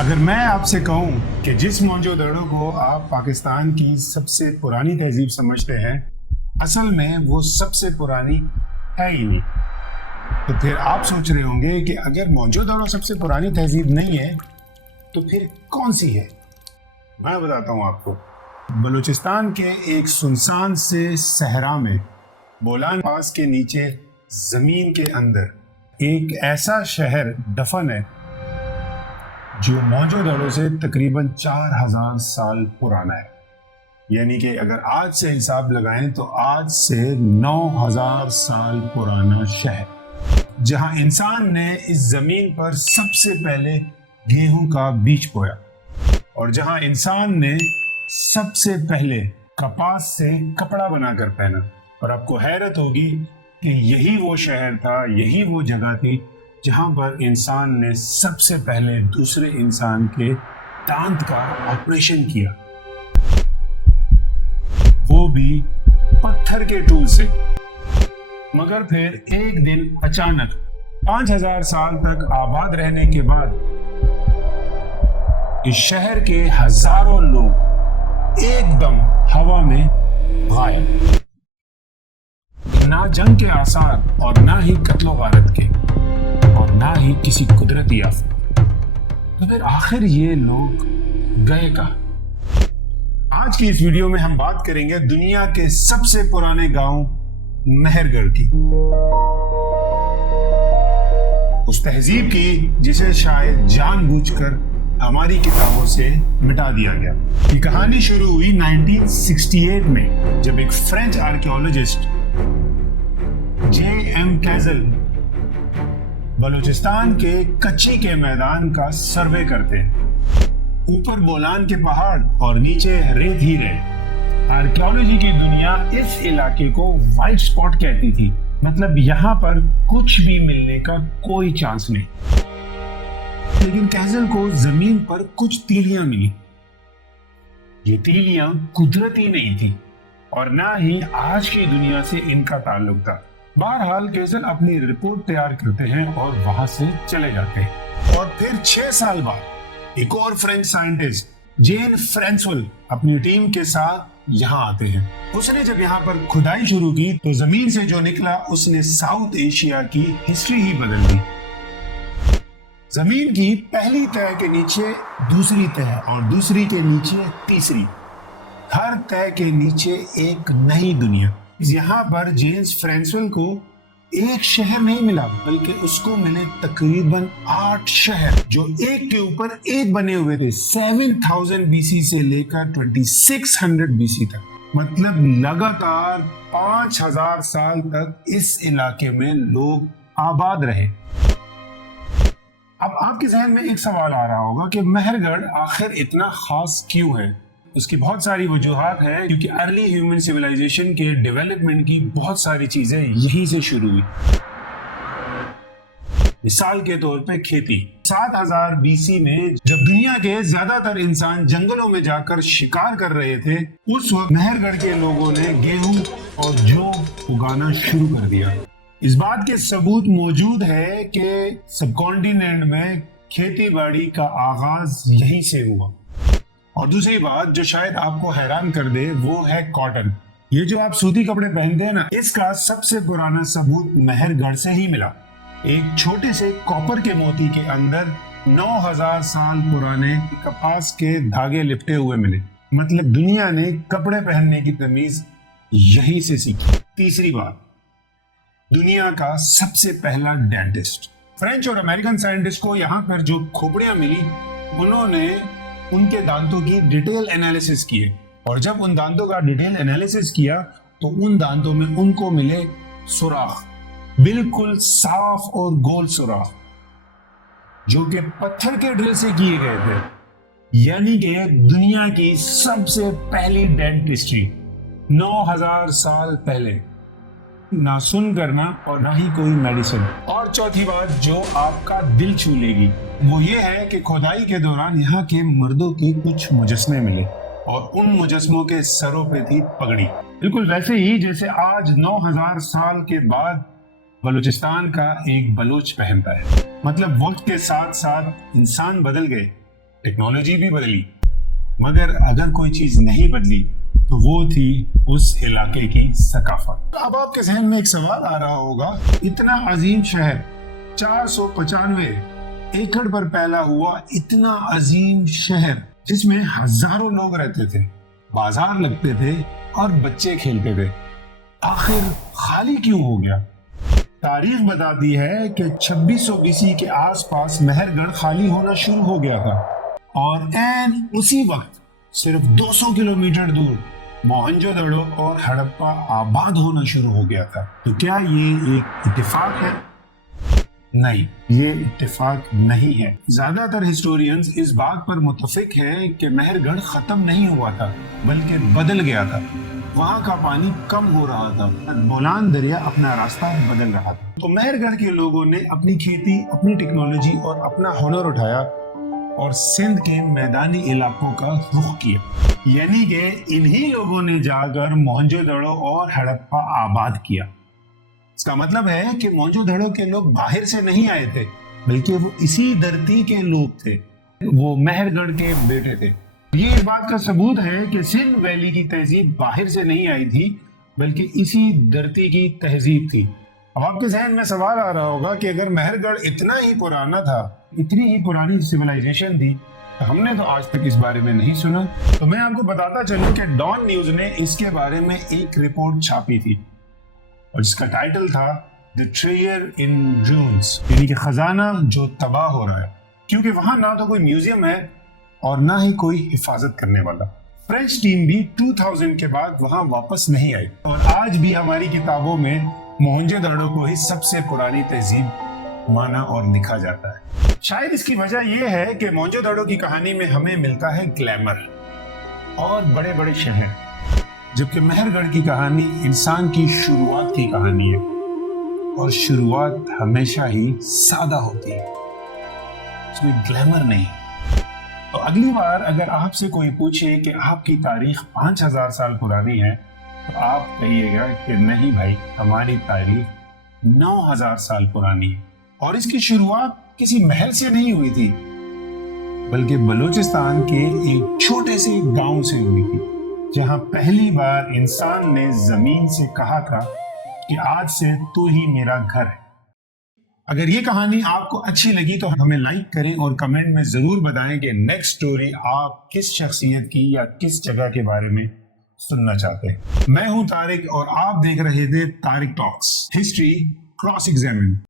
अगर मैं आपसे कहूं कि जिस मोहनजोदड़ो को आप पाकिस्तान की सबसे पुरानी तहजीब समझते हैं, असल में वो सबसे पुरानी है ही नहीं, तो फिर आप सोच रहे होंगे कि अगर मोहनजोदड़ो सबसे पुरानी तहजीब नहीं है तो फिर कौन सी है। मैं बताता हूं आपको। बलूचिस्तान के एक सुनसान से सहरा में बोलान पास के नीचे जमीन के अंदर एक ऐसा शहर दफन है जो मोहनजोदड़ो से तकरीबन 4000 साल पुराना है। यानी कि अगर आज से हिसाब लगाएं तो आज से 9000 साल पुराना शहर, जहां इंसान ने इस जमीन पर सबसे पहले गेहूं का बीज बोया और जहां इंसान ने सबसे पहले कपास से कपड़ा बनाकर पहना। और आपको हैरत होगी कि यही वो शहर था, यही वो जगह थी जहां पर इंसान ने सबसे पहले दूसरे इंसान के दांत का ऑपरेशन किया, वो भी पत्थर के टूल से। मगर फिर एक दिन अचानक 5000 साल तक आबाद रहने के बाद इस शहर के हजारों लोग एकदम हवा में गायब। ना जंग के आसार और ना ही कत्लो गारत के और ना ही किसी कुदरती आफत। तो फिर आखिर ये लोग गए कहां? आज की इस वीडियो में हम बात करेंगे दुनिया के सबसे पुराने गांव मेहरगढ़ की, उस तहजीब की जिसे शायद जानबूझकर हमारी किताबों से मिटा दिया गया। ये कहानी शुरू हुई 1968 में जब एक फ्रेंच आर्कियोलॉजिस्ट जे.एम. कैजल बलूचिस्तान के कच्ची के मैदान का सर्वे करते हैं। ऊपर बोलान के पहाड़ और नीचे रेत ही रेत। आर्कियोलॉजी की दुनिया इस इलाके को व्हाइट स्पॉट कहती थी, मतलब यहाँ पर कुछ भी मिलने का कोई चांस नहीं। लेकिन कैजल को जमीन पर कुछ तीलियां मिली। ये तीलियां कुदरती नहीं थी और ना ही आज की दुनिया से इनका ताल्लुक था। बहरहाल कैजल अपनी रिपोर्ट तैयार करते हैं और वहां से चले जाते हैं। और फिर 6 साल बाद एक और फ्रेंच साइंटिस्ट जेन फ्रेंसवेल अपनी टीम के साथ यहाँ आते हैं। उसने जब यहाँ पर खुदाई शुरू की तो जमीन से जो निकला उसने साउथ एशिया की हिस्ट्री ही बदल दी। जमीन की पहली तह के नीचे दूसरी तह और दूसरी के नीचे तीसरी, हर तह के नीचे एक नई दुनिया। यहाँ पर जेम्स फ्रेंसवेल को एक शहर नहीं मिला, बल्कि उसको मिले तकरीबन 8 शहर जो एक के ऊपर एक बने हुए थे। 7000 BC से लेकर 2600 BC तक, मतलब लगातार 5000 साल तक इस इलाके में लोग आबाद रहे। अब आपके जहन में एक सवाल आ रहा होगा कि मेहरगढ़ आखिर इतना खास क्यों है? उसकी बहुत सारी वजूहात हैं, क्योंकि अर्ली ह्यूमन सिविलाइजेशन के डेवलपमेंट की बहुत सारी चीजें यहीं से शुरू हुई। मिसाल के तौर पे खेती। 7000 BC में जब दुनिया के ज्यादातर इंसान जंगलों में जाकर शिकार कर रहे थे, उस वक्त मेहरगढ़ के लोगों ने गेहूं और जौ उगाना शुरू कर दिया। इस बात के सबूत मौजूद है कि सबकॉन्टिनेंट में खेती बाड़ी का आगाज यहीं से हुआ। और दूसरी बात जो शायद आपको हैरान कर दे वो है कॉटन। ये जो आप सूती कपड़े पहनते हैं ना, इसका सबसे पुराना सबूत मेहरगढ़ से ही मिला। एक छोटे से कॉपर के मोती के अंदर 9000 साल पुराने कपास के धागे लिपटे हुए मिले। मतलब दुनिया ने कपड़े पहनने की तमीज यहीं से सीखी। तीसरी बात, दुनिया का सबसे पहला डेंटिस्ट। फ्रेंच और अमेरिकन साइंटिस्ट को यहाँ पर जो खोपड़ियां मिली, उन्होंने उनके दांतों की डिटेल एनालिसिस किए और जब उन दांतों का डिटेल एनालिसिस किया तो उन दांतों में उनको मिले सुराख, बिल्कुल साफ और गोल सुराख, जो कि पत्थर के ड्रिल से किए गए थे। यानी कि दुनिया की सबसे पहली डेंटिस्ट्री 9000 साल पहले। ना सुन करना और ना ही कोई मेडिसिन। और चौथी बात जो आपका दिल छू लेगी वो ये है कि खुदाई के दौरान यहाँ के मर्दों के कुछ मुजस्मे मिले और उन मुजस्मों के सरों पे थी पगड़ी, बिल्कुल वैसे ही जैसे आज 9000 साल के बाद बलूचिस्तान का एक बलूच पहनता है। मतलब वक्त के साथ साथ इंसान बदल गए टेक्नोलॉजी भी बदली, मगर अगर कोई चीज नहीं बदली तो वो थी उस इलाके की सकाफत। अब आपके जहन में एक सवाल आ रहा होगा, इतना अजीम शहर 495 एकड़ पर फैला हुआ इतना अजीम शहर जिसमें हजारों लोग रहते थे, बाजार लगते थे और बच्चे खेलते थे, आखिर खाली क्यों हो गया? तारीख बताती है कि 2600 बीसी के आसपास मेहरगढ़ खाली होना शुरू हो गया था और ऐन उसी वक्त सिर्फ 200 किलोमीटर दूर मोहनजोदड़ो और हड़प्पा आबाद होना शुरू हो गया था। तो क्या ये एक इत्तेफाक है? नहीं, ये इत्तेफाक नहीं है। ज्यादातर हिस्टोरियंस इस बात पर मुत्तफिक हैं कि मेहरगढ़ खत्म नहीं हुआ था बल्कि बदल गया था। वहाँ का पानी कम हो रहा था, बोलान दरिया अपना रास्ता बदल रहा था। तो मेहरगढ़ के लोगों ने अपनी खेती, अपनी टेक्नोलॉजी और अपना हुनर उठाया और सिंध के मैदानी इलाकों का रुख किया। यानी कि इन्हीं लोगों ने जाकर मोहनजोदड़ो और हड़प्पा आबाद किया। इसका मतलब है कि मोहनजोदड़ो के लोग बाहर से नहीं आए थे, बल्कि वो इसी धरती के लोग थे, वो मेहरगढ़ के बेटे थे। ये इस बात का सबूत है कि सिंध वैली की तहजीब बाहर से नहीं आई थी, बल्कि इसी धरती की तहजीब थी। अब आपके जहन में सवाल आ रहा होगा कि अगर मेहरगढ़ इतना ही पुराना था, इतनी ही पुरानी सिविलाइजेशन थी, तो हमने तो आज तक इस बारे में नहीं सुना। तो मैं आपको बताता चलूं कि डॉन न्यूज ने इसके बारे में एक रिपोर्ट छापी थी और जिसका टाइटल था द ट्रेजर इन रूइंस, यानी कि खजाना जो तबाह हो रहा है, क्योंकि वहां ना तो कोई म्यूजियम है और ना ही कोई हिफाजत करने वाला। फ्रेंच टीम भी 2000 के बाद वहां वापस नहीं आई और आज भी हमारी किताबों में मोहनजोदड़ो को ही सबसे पुरानी तहजीब माना और लिखा जाता है। शायद इसकी वजह यह है कि मोहनजोदड़ो की कहानी में हमें मिलता है ग्लैमर और बड़े बड़े शहर, जबकि मेहरगढ़ की कहानी इंसान की शुरुआत की कहानी है और शुरुआत हमेशा ही सादा होती है, उसमें ग्लैमर नहीं। तो अगली बार अगर आपसे कोई पूछे कि आपकी तारीख 5000 साल पुरानी है, तो आप कहिएगा कि नहीं भाई, हमारी तारीख 9000 साल पुरानी है और इसकी शुरुआत किसी महल से नहीं हुई थी, बल्कि बलूचिस्तान के एक छोटे से गांव से हुई थी, जहां पहली बार इंसान ने जमीन से कहा था कि आज से तू ही मेरा घर है। अगर ये कहानी आपको अच्छी लगी तो हमें लाइक करें और कमेंट में जरूर बताएं कि नेक्स्ट स्टोरी आप किस शख्सियत की या किस जगह के बारे में सुनना चाहते हैं। मैं हूं तारिक और आप देख रहे थे Tariq talks, history cross examine.